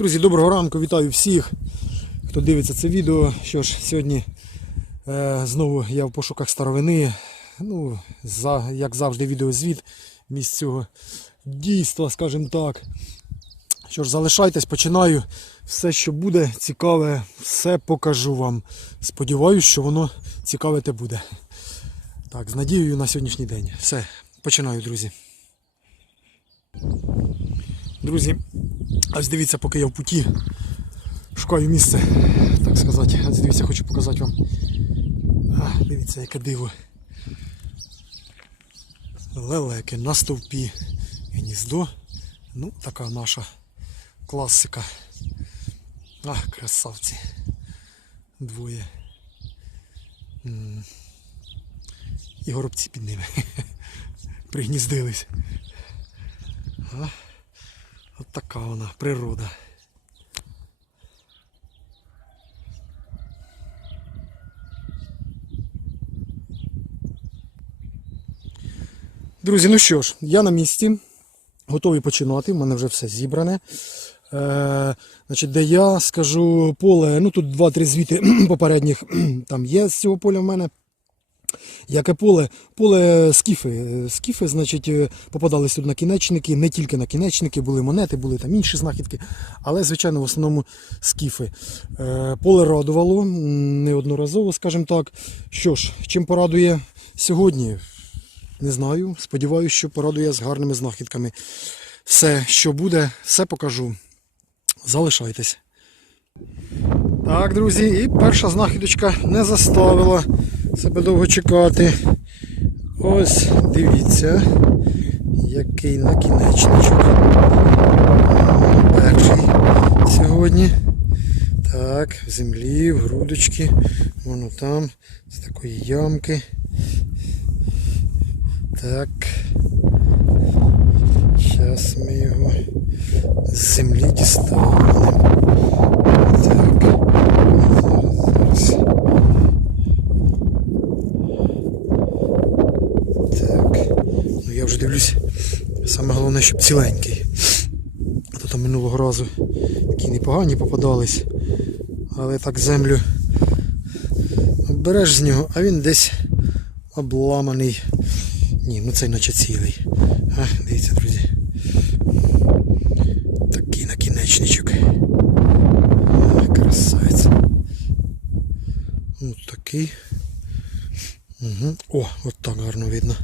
Друзі, доброго ранку, вітаю всіх, хто дивиться це відео. Що ж, сьогодні е, знову я в пошуках старовини. Ну, за, як завжди, відеозвіт місць цього дійства, скажімо так. Що ж, залишайтесь, починаю. Все, що буде цікаве, все покажу вам. Сподіваюсь, що воно цікаве те буде. Так, з надією на сьогоднішній день. Все, починаю, друзі. Друзі, ось дивіться, поки я в путі шукаю місце, так сказати. Ось дивіться, хочу показати вам. А, дивіться, яке диво. Лелеки на стовпі. Гніздо. Ну, така наша класика. А, красавці. Двоє. І горобці під ними. Пригніздились. А? От така вона природа. Друзі, ну що ж, я на місці. Готовий починати. У мене вже все зібране. Е, значить, де я скажу поле, ну тут 2-3 звіти попередніх там є з цього поля в мене. Яке поле? Поле скіфи. Скіфи, значить, е, попадались тут накінечники, не тільки накінечники, були монети, були там інші знахідки, але, звичайно, в основному скіфи. Е, Поле радувало неодноразово, скажімо так. Що ж, чим порадує сьогодні? Не знаю. Сподіваюся, що порадує з гарними знахідками. Все, що буде, все покажу. Залишайтесь. Так, друзі, і перша знахідочка не заставила себе довго чекати. Ось, дивіться, який накінечничок. Перший сьогодні. Так, в землі, в грудочки. Воно там, з такої ямки. Так. Зараз ми його з землі дістанемо. Так. Зараз, зараз. Так. Ну я вже дивлюсь. Саме головне, щоб ціленький. А то там минулого разу такі непогані попадались. Але так землю береш з нього, а він десь обламаний. Ні, ну цей наче цілий. А, дивіться, друзі. Такий накінечничок. Красавець. Ось такий. Угу. О, от так гарно видно.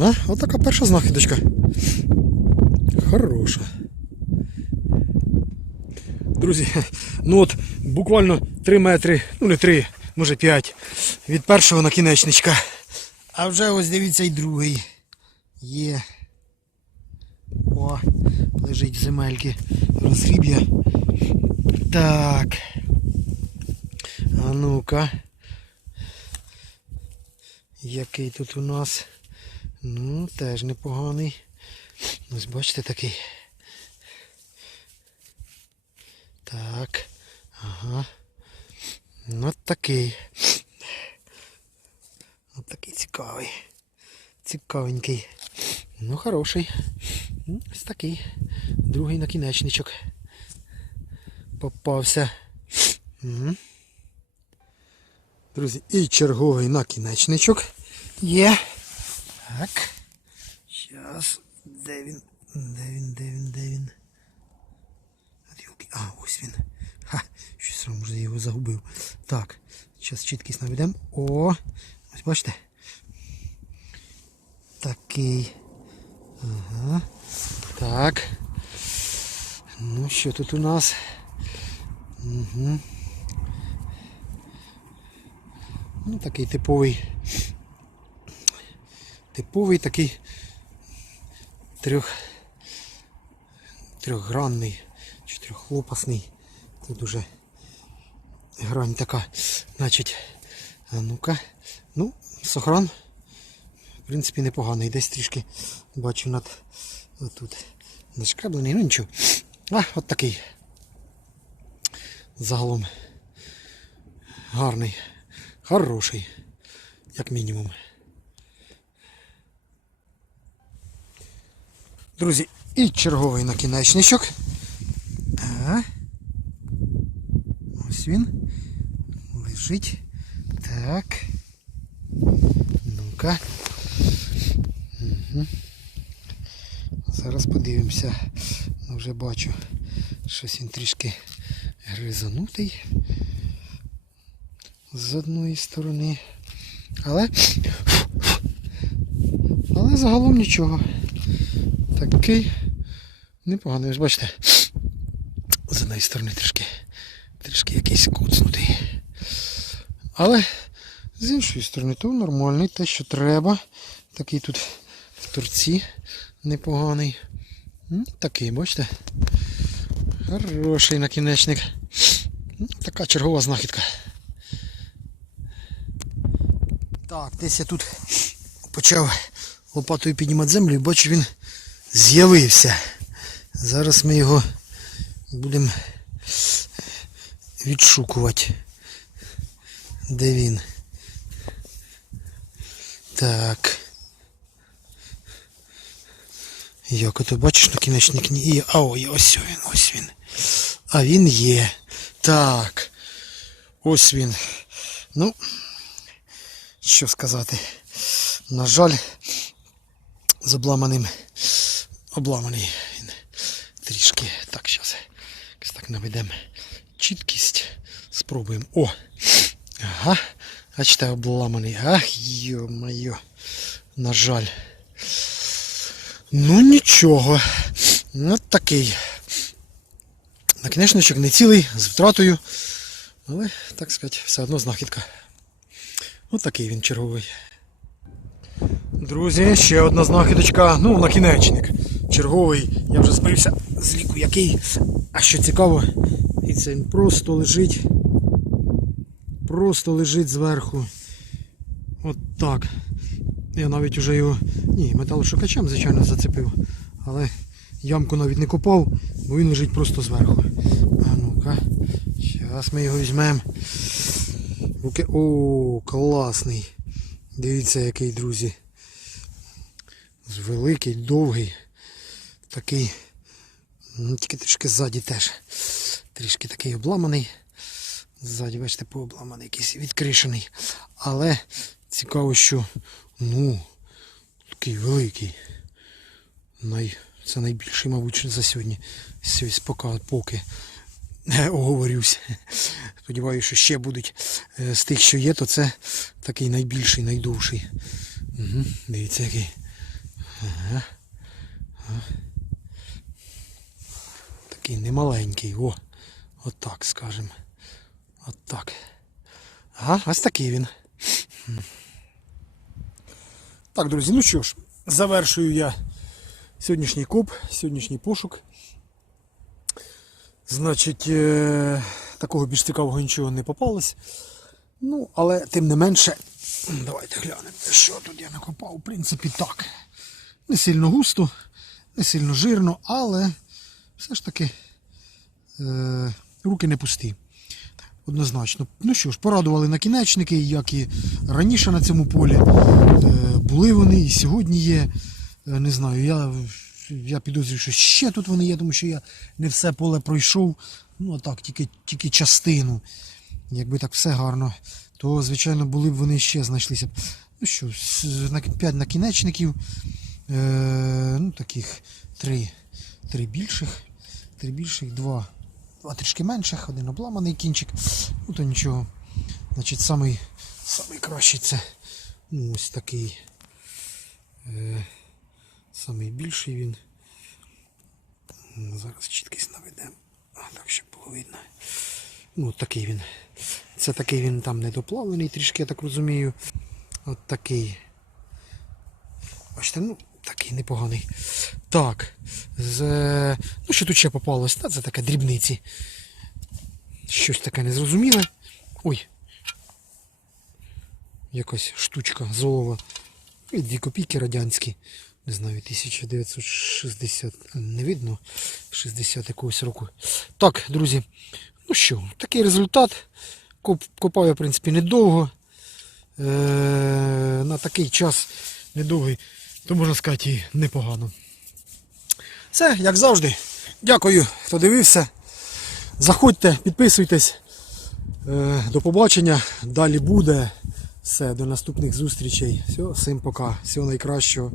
А, от така перша знахідочка. Хороша. Друзі, ну от буквально 3 метри, ну не 3, може 5 від першого накінечничка. А вже ось дивіться і другий. Є. О, лежить земельки. Розгріб'я. Так. А ну-ка. Який тут у нас? Ну, теж непоганий. Ось бачите такий. Так. Ага. Ну такий. Ось такий цікавий. Цікавенький. Ну, хороший. Ну, Ось такий. Другий накінечничок. Попався. Угу. Друзі, і черговий накінечничок є. Так. Зараз. Де він? Де він, де він, де він? А, ось він. Ха, щось сам вже його загубив. Так, зараз чіткість наведемо. О! Ось бачите? Такий. Ага. Так. Ну, що тут у нас? Угу. Ну, такий типовий. Типовий такий трьох трьохгранний, чотирьохлопасний. Тут уже грань така. Значить, ну-ка. Ну, сохран, в принципі, непоганий. Десь трішки бачу над отут нашкреблений, ну нічого. А, от такий. Загалом гарний, хороший, як мінімум. Друзі, І черговий накінечничок. Так. Ось він. Лежить. Так. Ну-ка. Угу. Зараз подивимося. Ну, вже бачу, щось він трішки гризанутий з одної сторони. Але. Але загалом нічого. Такий непоганий, ви бачите. З однієї сторони трішки, трішки якийсь куцнутий. Але з іншої сторони, то нормальний, те, що треба. Такий тут в торці непоганий. Такий, бачите? Хороший накінечник. Така чергова знахідка. Так, десь я тут почав лопатою піднімати землю і бачу він з'явився. Зараз ми його будемо відшукувати. Де він? Так. Як ото бачиш накінечник ні. А ой, ось він, ось він. А він є. Так. Ось він. Ну, що сказати. На жаль, з обламаним. Обламаний трішки. Так, зараз якось так наведемо чіткість. Спробуємо. О! Ага. Бачите, обламаний. Ах, йо-моє. На жаль. Ну нічого. Ну такий. Накінечничок не цілий, з втратою. Але, так сказати, все одно знахідка. Ось такий він черговий. Друзі, ще одна знахідочка. Ну, накінечник. Черговий. Я вже збився з ліку який. А що цікаво, і це він просто лежить. Просто лежить зверху. От так. Я навіть уже його. Ні, металошукачем, звичайно, зацепив. Але ямку навіть не копав, бо він лежить просто зверху. А ну-ка. Зараз ми його візьмемо. Руки. О, класний. Дивіться, який, друзі. Великий, довгий. Такий. ну, Тільки трішки ззаді теж. Трішки такий обламаний. Ззаді, бачите, пообламаний, якийсь відкришений. Але цікаво, що ну, такий великий. Най... Це найбільший, мабуть, за сьогодні. Сьогодні поки, поки оговорюсь. Сподіваюся, що ще будуть. Е, З тих, що є, то це такий найбільший, найдовший. Угу. Дивіться, який. Ага. Такий немаленький. О, отак скажемо. Отак. Ага, ось такий він. Так, друзі, ну що ж, завершую я сьогоднішній коп, сьогоднішній пошук. Значить, е- такого більш цікавого нічого не попалось. Ну, але тим не менше, давайте глянемо, що тут я накопав. В принципі, так. Не сильно густо, не сильно жирно, але все ж таки е- руки не пусті. Однозначно. Ну що ж, порадували накінечники, як і раніше на цьому полі. Е, були вони і сьогодні є. Е, не знаю, я, я підозрюю, що ще тут вони є, тому що я не все поле пройшов. Ну а так, тільки, тільки частину. Якби так все гарно, то, звичайно, були б вони ще знайшлися. Ну що, 5 накінечників. Е, ну, таких три, три більших, три більших, два. Два трішки менших, один обламаний кінчик. Ну то нічого. Значить, самий, самий кращий це ну, ось такий. Е, самий більший він. Зараз чіткість наведемо. Так, щоб було видно. Ну, такий він. Це такий він там недоплавлений трішки, я так розумію. От такий. Бачите, ну, такий непоганий. Так. З... Ну, що тут ще попалось? Та це таке дрібниці. Щось таке незрозуміле. Ой. Якась штучка золова. І дві копійки радянські. Не знаю, 1960. Не видно. 60 якогось року. Так, друзі. Ну що, такий результат. Коп, копав я, в принципі, недовго. Е, на такий час недовгий, то можна сказати і непогано. Все, як завжди. Дякую, хто дивився. Заходьте, підписуйтесь. Е, До побачення. Далі буде. Все, до наступних зустрічей. Все, всім пока. Всього найкращого.